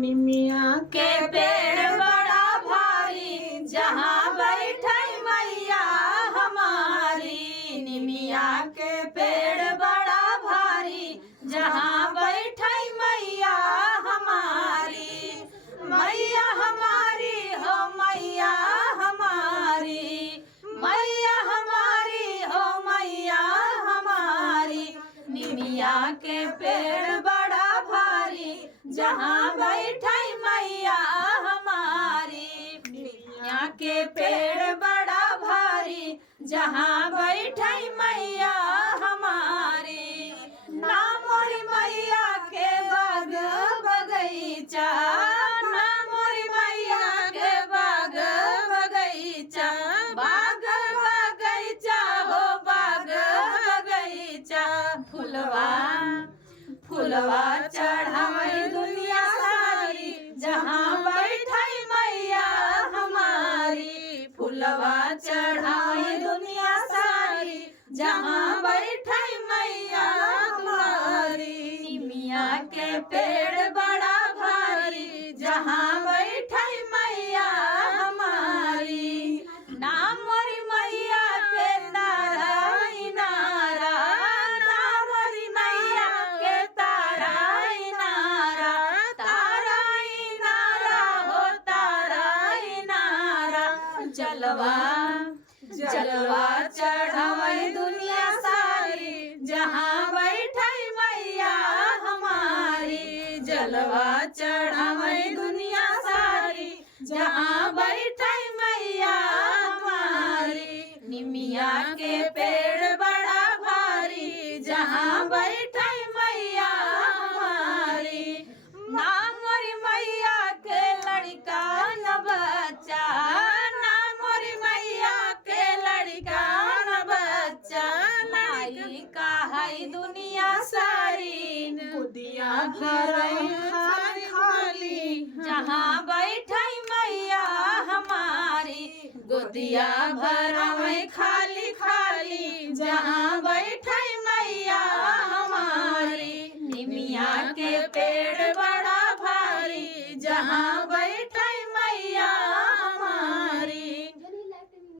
निमिया के पेड़ बड़ा भारी जहाँ बैठे मैया हमारी। निमिया के पेड़ बड़ा भारी जहाँ बैठे मैया हमारी। मैया हमारी हो मैया हमारी, मैया हमारी हो मैया हमारी। निमिया के पेड़ बड़ा भारी जहाँ बैठे मैया हमारी। निमिया के पेड़ बड़ा भारी जहाँ बैठे मैया हमारी। ना मोरी मैया के बाग बगीचा, ना मोरी मैया के बाग बगीचा, बाग बगीचा हो बाग बगीचा। फुलवा फुलवा चढ़ावे दुनिया सारी जहाँ बैठे मैया हमारी। फुलवा चढ़ावे दुनिया सारी जहाँ बैठे मैया हमारी। निमिया के पेड़ बड़ा भारी जहाँ बैठे मैया हमारी। नाम मोरी मैया के तारा इनारा, नाम मोरी मैया के तारा इनारा, तारा इनारा हो तारा इनारा। जलवा जलवा चढ़ावे दुनिया सारी जहाँ बैठे मैया हमारी। जलवा चढ़ावे दुनिया सारी जहाँ बैठे मैया हमारी। निमिया के पेड़ बड़ा भारी जहाँ बैठे मैया हमारी। नाम मोरी मैया के लड़का न बच्चा, नाम मोरी मैया के लड़का न बच्चा। लाई का है दुनिया सारी गोदिया भरई खाली खाली जहाँ बैठे मैया हमारी। गोदिया भरवे खाली खाली जहाँ बैठे मैया हमारी।